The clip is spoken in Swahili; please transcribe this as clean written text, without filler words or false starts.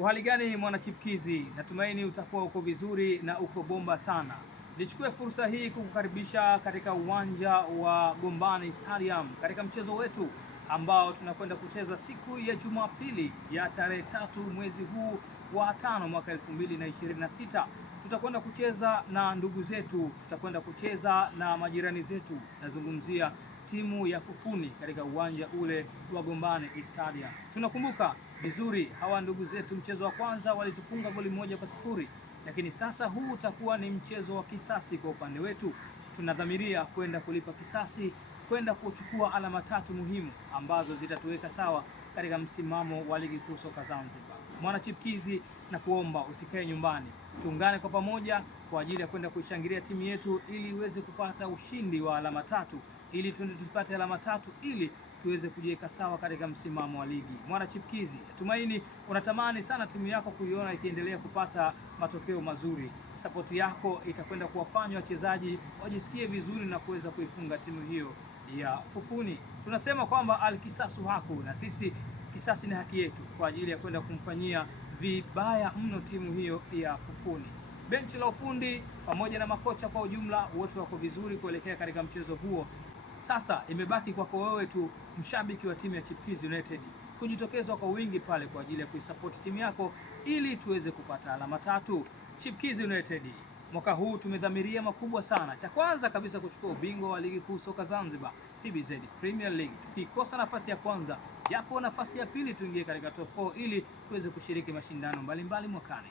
Uhali gani mwana chipkizi, natumaini utakuwa uko vizuri na uko bomba sana. Nichukue fursa hii kukukaribisha katika uwanja wa Gombani Stadium katika mchezo wetu ambao tunakwenda kucheza siku ya Jumapili ya tarehe 3 mwezi huu wa 5 mwaka 2026. Tutakwenda kucheza na ndugu zetu, tutakwenda kucheza na majirani zetu. Nazungumzia timu ya Fufuni katika uwanja ule wa Gombani Stadium. Tunakumbuka vizuri hawa ndugu zetu, mchezo wa kwanza walitufunga goli 1-0, lakini sasa huu utakuwa ni mchezo wa kisasi kwa upande wetu. Tunadhamiria kwenda kulipa kisasi, kwenda kuchukua alama 3 muhimu ambazo zitatuweka sawa katika msimamo wa ligi kuu soka Zanzibar. Mwana chipkizi, na kuomba usikae nyumbani, tuungane kwa pamoja kwa ajili ya kwenda kuishangilia timu yetu ili iweze kupata ushindi wa alama 3, ili tupate alama 3 ili tuweze kujiweka sawa katika msimamo wa ligi. Mwana chipkizi, natumaini unatamani sana timu yako kuiona ikiendelea kupata matokeo mazuri. Sapoti yako itakwenda kuwafanya wachezaji wajisikie vizuri na kuweza kuifunga timu hiyo ya Fufuni. Tunasema kwamba alkisasu haku, na sisi kisasi ni haki yetu kwa ajili ya kwenda kumfanyia vibaya mno timu hiyo ya Fufuni. Benchi la ufundi pamoja na makocha kwa ujumla wote wako vizuri kuelekea katika mchezo huo. Sasa imebaki kwako wewe tu, mshabiki wa timu ya Chipkizi United, kujitokeza kwa wingi pale kwa ajili ya kuisupport timu yako ili tuweze kupata alama 3. Chipkizi United, mwaka huu tumedhamiria makubwa sana. Cha kwanza kabisa kuchukua ubingwa wa ligi kuu soka Zanzibar, PBZ Premier League. Tukikosa nafasi ya kwanza, japo nafasi ya pili, tuingie katika top 4 ili tuweze kushiriki mashindano mbalimbali mwakani.